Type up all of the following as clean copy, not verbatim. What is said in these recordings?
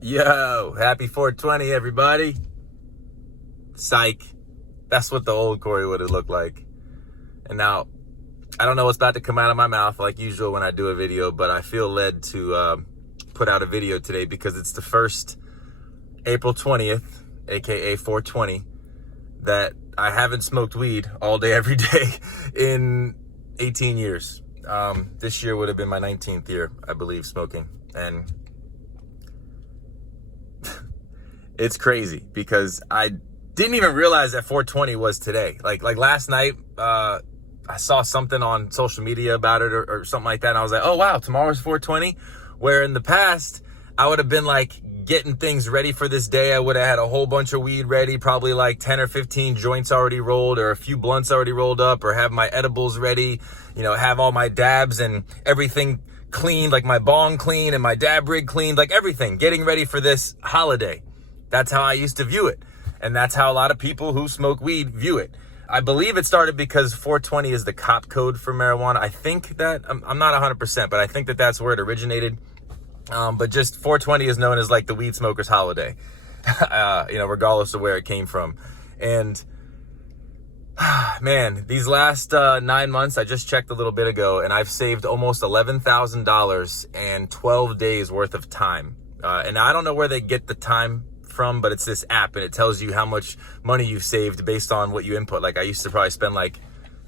Yo, happy 420, everybody. Psych. That's what the old Corey would have looked like. And now, I don't know what's about to come out of my mouth like usual when I do a video, but I feel led to put out a video today because it's the first April 20th, aka 420, that I haven't smoked weed all day, every day in 18 years. This year would have been my 19th year, I believe, smoking. And it's crazy because I didn't even realize that 420 was today. Like last night, I saw something on social media about it or something like that. And I was like, oh, wow, tomorrow's 420. Where in the past, I would have been like getting things ready for this day. I would have had a whole bunch of weed ready, probably like 10 or 15 joints already rolled or a few blunts already rolled up, or have my edibles ready, have all my dabs and everything cleaned, like my bong clean and my dab rig cleaned, like everything, getting ready for this holiday. That's how I used to view it. And that's how a lot of people who smoke weed view it. I believe it started because 420 is the cop code for marijuana. I think that, I'm not 100%, but I think that that's where it originated. But just 420 is known as like the weed smoker's holiday, regardless of where it came from. And man, these last 9 months, I just checked a little bit ago, and I've saved almost $11,000 and 12 days worth of time. And I don't know where they get the time from, but it's this app, and it tells you how much money you've saved based on what you input. Like I used to probably spend like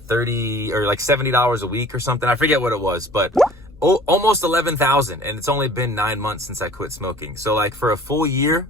$30 or like $70 a week or something. I forget what it was, but almost 11,000, and it's only been 9 months since I quit smoking. So like for a full year,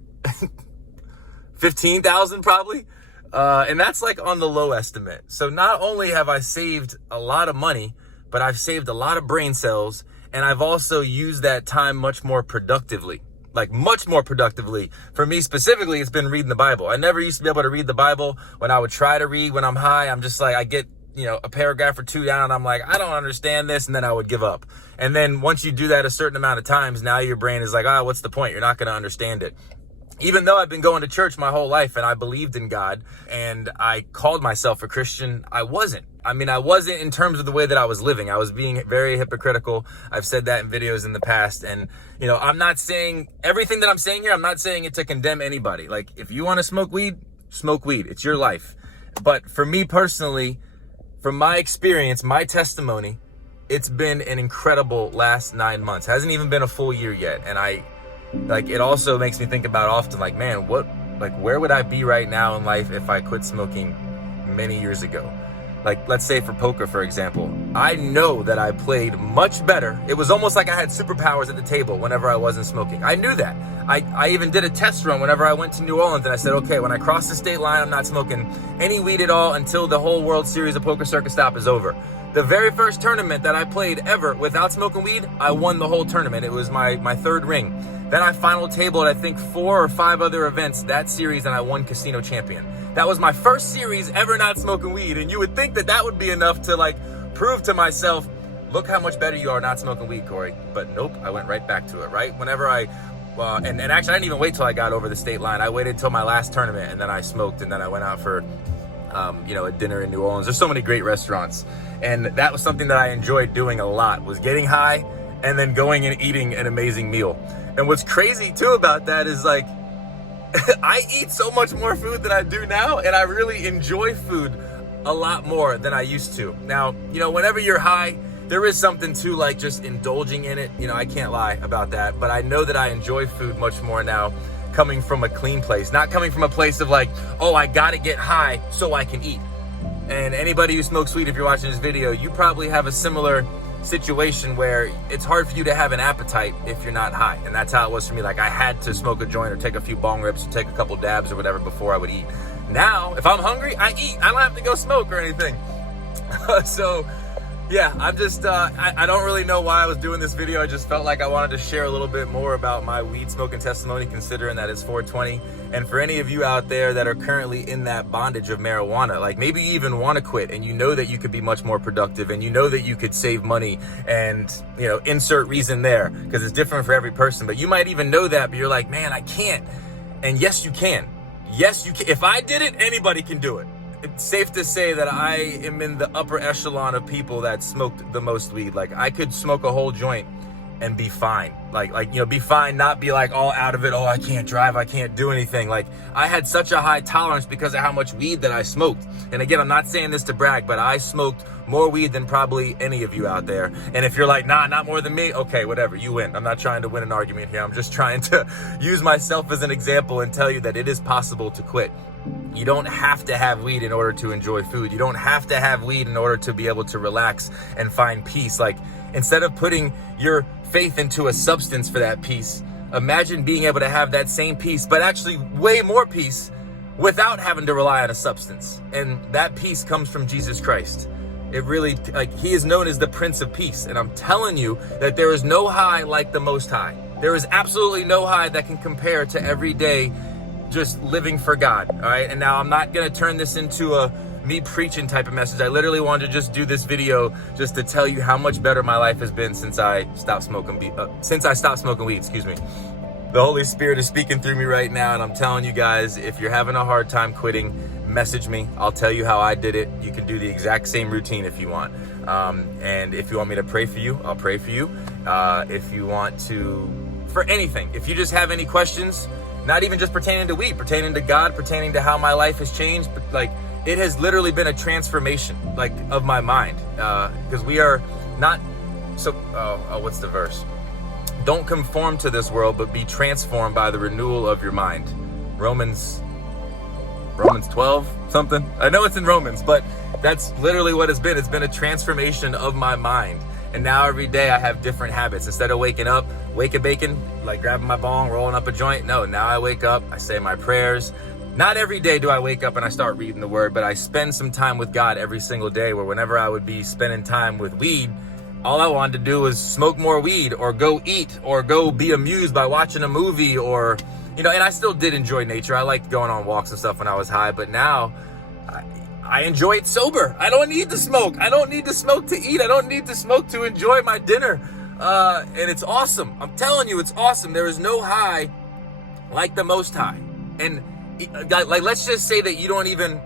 15,000 probably. And that's like on the low estimate. So not only have I saved a lot of money, but I've saved a lot of brain cells, and I've also used that time much more productively. Like much more productively. For me specifically, it's been reading the Bible. I never used to be able to read the Bible. When I would try to read when I'm high, I'm just like, I get, a paragraph or two down, and I'm like, I don't understand this, and then I would give up. And then once you do that a certain amount of times, now your brain is like, what's the point? You're not going to understand it. Even though I've been going to church my whole life and I believed in God and I called myself a Christian, I wasn't. I wasn't in terms of the way that I was living. I was being very hypocritical. I've said that in videos in the past. And, I'm not saying everything that I'm saying here, I'm not saying it to condemn anybody. Like, if you want to smoke weed, smoke weed. It's your life. But for me personally, from my experience, my testimony, it's been an incredible last 9 months. Hasn't even been a full year yet. And it also makes me think about often, like, man, where would I be right now in life if I quit smoking many years ago? Like, let's say for poker, for example, I know that I played much better. It was almost like I had superpowers at the table whenever I wasn't smoking. I knew that. I even did a test run whenever I went to New Orleans, and I said, okay, when I cross the state line, I'm not smoking any weed at all until the whole World Series of Poker Circus Stop is over. The very first tournament that I played ever without smoking weed, I won the whole tournament. It was my third ring. Then I final tabled, I think, 4 or 5 other events that series, and I won Casino Champion. That was my first series ever not smoking weed, and you would think that that would be enough to, like, prove to myself, look how much better you are not smoking weed, Corey. But nope, I went right back to it, right? Whenever and actually, I didn't even wait till I got over the state line. I waited till my last tournament, and then I smoked, and then I went out for, a dinner in New Orleans. There's so many great restaurants, and that was something that I enjoyed doing a lot, was getting high and then going and eating an amazing meal. And what's crazy too about that is, like, I eat so much more food than I do now, and I really enjoy food a lot more than I used to. Now, whenever you're high, there is something to, like, just indulging in it. I can't lie about that, but I know that I enjoy food much more now, coming from a clean place, not coming from a place of like, oh, I gotta get high so I can eat. And anybody who smokes weed, if you're watching this video, you probably have a similar situation where it's hard for you to have an appetite if you're not high. And that's how it was for me. Like, I had to smoke a joint or take a few bong rips or take a couple dabs or whatever before I would eat. Now, if I'm hungry, I eat. I don't have to go smoke or anything. So yeah, I'm just, I don't really know why I was doing this video. I just felt like I wanted to share a little bit more about my weed smoking testimony, considering that it's 420. And for any of you out there that are currently in that bondage of marijuana, like maybe you even want to quit and you know that you could be much more productive and you know that you could save money and, insert reason there, because it's different for every person. But you might even know that, but you're like, man, I can't. And yes, you can. Yes, you can. If I did it, anybody can do it. It's safe to say that I am in the upper echelon of people that smoked the most weed. Like, I could smoke a whole joint and be fine. Be fine, not be like all out of it. Oh, I can't drive, I can't do anything. Like, I had such a high tolerance because of how much weed that I smoked. And again, I'm not saying this to brag, but I smoked more weed than probably any of you out there. And if you're like, nah, not more than me, okay, whatever, you win. I'm not trying to win an argument here. I'm just trying to use myself as an example and tell you that it is possible to quit. You don't have to have weed in order to enjoy food. You don't have to have weed in order to be able to relax and find peace. Like, instead of putting your faith into a substance for that peace, imagine being able to have that same peace, but actually way more peace without having to rely on a substance. And that peace comes from Jesus Christ. It really, he is known as the Prince of Peace. And I'm telling you that there is no high like the Most High. There is absolutely no high that can compare to every day just living for God. All right. And now I'm not going to turn this into a me preaching type of message. I literally wanted to just do this video just to tell you how much better my life has been since I stopped smoking weed, excuse me. The Holy Spirit is speaking through me right now, and I'm telling you guys, if you're having a hard time quitting, message me. I'll tell you how I did it. You can do the exact same routine if you want. And if you want me to pray for you, I'll pray for you. If you want to, for anything, if you just have any questions, not even just pertaining to weed, pertaining to God, pertaining to how my life has changed, but like, it has literally been a transformation, like, of my mind, because we are not so, what's the verse? Don't conform to this world, but be transformed by the renewal of your mind. Romans 12 something. I know it's in Romans, but that's literally what it's been. It's been a transformation of my mind. And now every day I have different habits. Instead of waking up, bacon, like grabbing my bong, rolling up a joint. No, now I wake up, I say my prayers. Not every day do I wake up and I start reading the word, but I spend some time with God every single day, where whenever I would be spending time with weed, all I wanted to do was smoke more weed or go eat or go be amused by watching a movie, or, and I still did enjoy nature. I liked going on walks and stuff when I was high, but now I enjoy it sober. I don't need to smoke. I don't need to smoke to eat. I don't need to smoke to enjoy my dinner. And it's awesome. I'm telling you, it's awesome. There is no high like the Most High. And like, let's just say that you don't even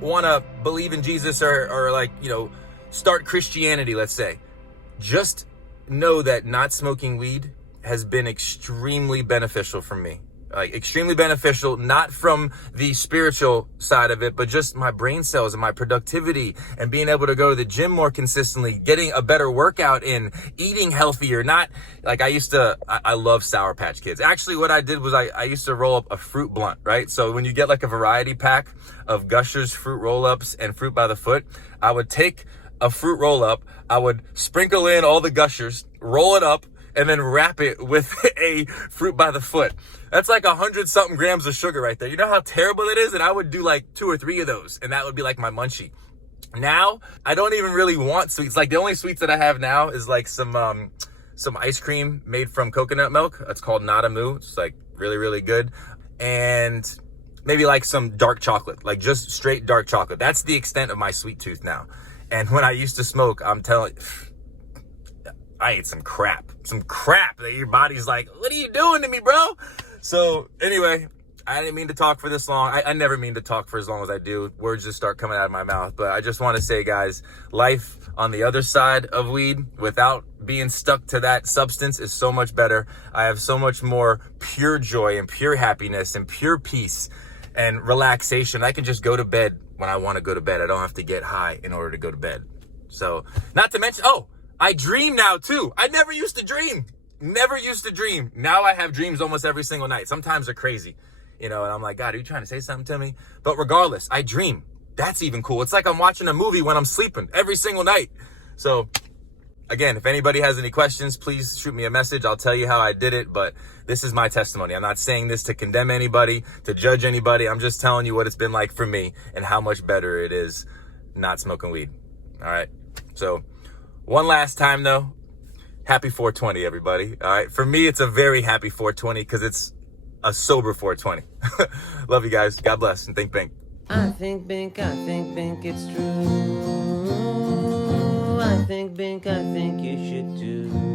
want to believe in Jesus or start Christianity, let's say. Just know that not smoking weed has been extremely beneficial for me. Like, extremely beneficial, not from the spiritual side of it, but just my brain cells and my productivity and being able to go to the gym more consistently, getting a better workout in, eating healthier. Not like I love Sour Patch Kids. Actually, what I did was I used to roll up a fruit blunt, right? So when you get like a variety pack of Gushers fruit roll-ups and Fruit by the Foot, I would take a fruit roll-up, I would sprinkle in all the Gushers, roll it up, and then wrap it with a Fruit by the Foot. That's like 100-something grams of sugar right there. You know how terrible it is? And I would do like 2 or 3 of those, and that would be like my munchie. Now, I don't even really want sweets. Like, the only sweets that I have now is like some ice cream made from coconut milk. It's called Nadamu. It's like really, really good. And maybe like some dark chocolate, like just straight dark chocolate. That's the extent of my sweet tooth now. And when I used to smoke, I'm telling you, I ate some crap that your body's like, what are you doing to me, bro? So anyway, I didn't mean to talk for this long. I never mean to talk for as long as I do. Words just start coming out of my mouth. But I just want to say, guys, life on the other side of weed, without being stuck to that substance, is so much better. I have so much more pure joy and pure happiness and pure peace and relaxation. I can just go to bed when I want to go to bed. I don't have to get high in order to go to bed. So, not to mention, I dream now too. I never used to dream. Now I have dreams almost every single night. Sometimes they're crazy, and I'm like, God, are you trying to say something to me? But regardless, I dream. That's even cool. It's like I'm watching a movie when I'm sleeping every single night. So again, if anybody has any questions, please shoot me a message. I'll tell you how I did it, but this is my testimony. I'm not saying this to condemn anybody, to judge anybody. I'm just telling you what it's been like for me and how much better it is not smoking weed. All right. So one last time though, happy 420, everybody. All right. For me, it's a very happy 420 because it's a sober 420. Love you guys. God bless, and think BiNk. I think BiNk, it's true. I think BiNk, you should too.